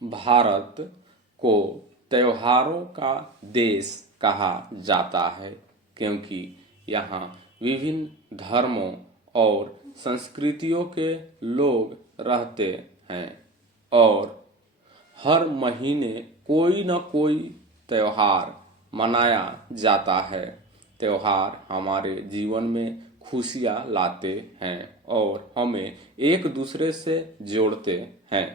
भारत को त्योहारों का देश कहा जाता है क्योंकि यहाँ विभिन्न धर्मों और संस्कृतियों के लोग रहते हैं और हर महीने कोई न कोई त्योहार मनाया जाता है। त्योहार हमारे जीवन में खुशियाँ लाते हैं और हमें एक दूसरे से जोड़ते हैं।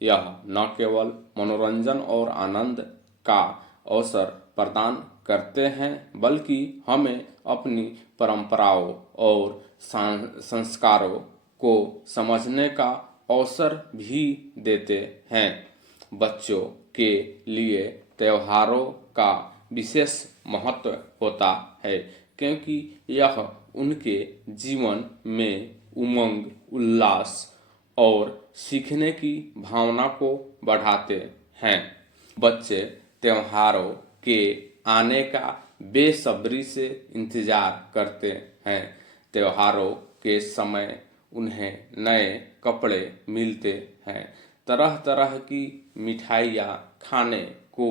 यह न केवल मनोरंजन और आनंद का अवसर प्रदान करते हैं बल्कि हमें अपनी परंपराओं और संस्कारों को समझने का अवसर भी देते हैं। बच्चों के लिए त्योहारों का विशेष महत्व होता है क्योंकि यह उनके जीवन में उमंग, उल्लास और सीखने की भावना को बढ़ाते हैं। बच्चे त्योहारों के आने का बेसब्री से इंतजार करते हैं। त्योहारों के समय उन्हें नए कपड़े मिलते हैं, तरह तरह की मिठाइयाँ खाने को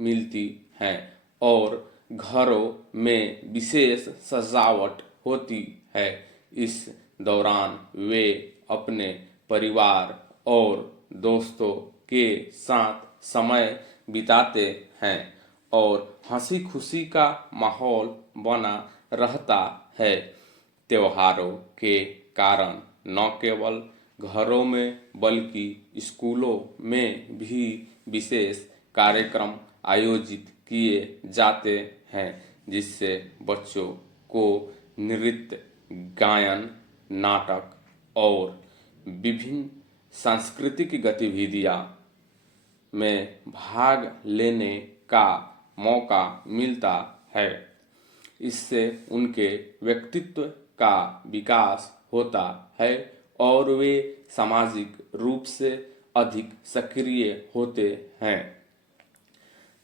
मिलती हैं और घरों में विशेष सजावट होती है। इस दौरान वे अपने परिवार और दोस्तों के साथ समय बिताते हैं और हंसी खुशी का माहौल बना रहता है। त्योहारों के कारण न केवल घरों में बल्कि स्कूलों में भी विशेष कार्यक्रम आयोजित किए जाते हैं जिससे बच्चों को नृत्य, गायन, नाटक और विभिन्न सांस्कृतिक गतिविधियां में भाग लेने का मौका मिलता है। इससे उनके व्यक्तित्व का विकास होता है और वे सामाजिक रूप से अधिक सक्रिय होते हैं।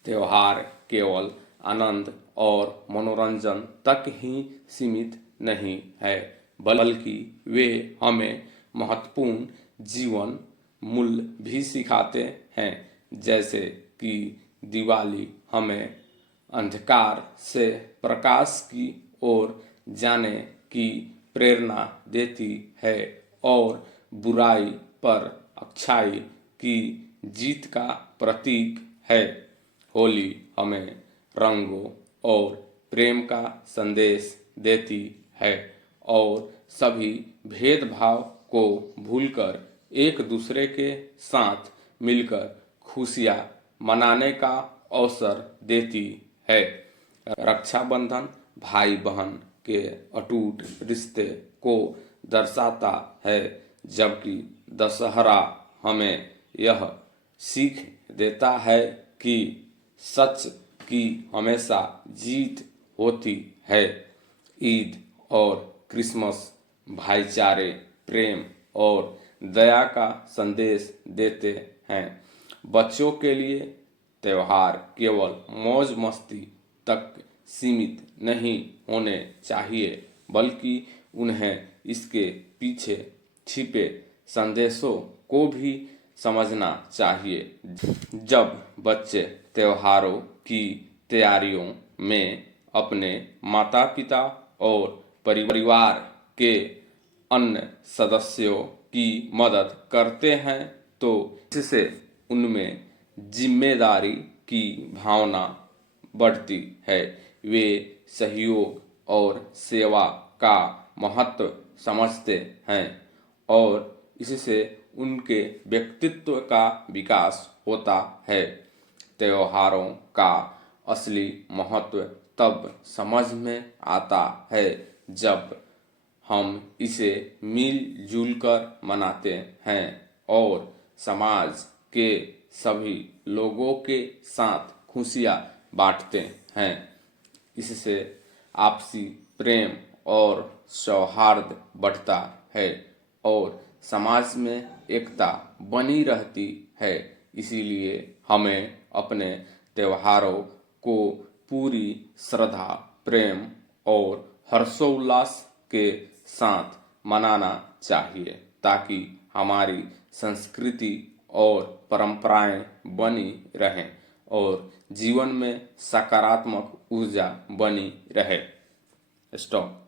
त्योहार केवल आनंद और मनोरंजन तक ही सीमित नहीं है बल्कि वे हमें महत्वपूर्ण जीवन मूल्य भी सिखाते हैं, जैसे कि दिवाली हमें अंधकार से प्रकाश की ओर जाने की प्रेरणा देती है और बुराई पर अच्छाई की जीत का प्रतीक है। होली हमें रंगों और प्रेम का संदेश देती है और सभी भेदभाव को भूलकर एक दूसरे के साथ मिलकर खुशियाँ मनाने का अवसर देती है। रक्षाबंधन भाई बहन के अटूट रिश्ते को दर्शाता है, जबकि दशहरा हमें यह सीख देता है कि सच की हमेशा जीत होती है। ईद और क्रिसमस भाईचारे, प्रेम और दया का संदेश देते हैं। बच्चों के लिए त्योहार केवल मौज मस्ती तक सीमित नहीं होने चाहिए बल्कि उन्हें इसके पीछे छिपे संदेशों को भी समझना चाहिए। जब बच्चे त्योहारों की तैयारियों में अपने माता पिता और परिवार के अन्य सदस्यों की मदद करते हैं तो इससे उनमें जिम्मेदारी की भावना बढ़ती है। वे सहयोग और सेवा का महत्व समझते हैं और इससे उनके व्यक्तित्व का विकास होता है। त्योहारों का असली महत्व तब समझ में आता है जब हम इसे मिलजुल कर मनाते हैं और समाज के सभी लोगों के साथ खुशियाँ बांटते हैं। इससे आपसी प्रेम और सौहार्द बढ़ता है और समाज में एकता बनी रहती है। इसीलिए हमें अपने त्योहारों को पूरी श्रद्धा, प्रेम और हर्षोल्लास के साथ मनाना चाहिए ताकि हमारी संस्कृति और परंपराएं बनी रहें और जीवन में सकारात्मक ऊर्जा बनी रहे। स्टॉप।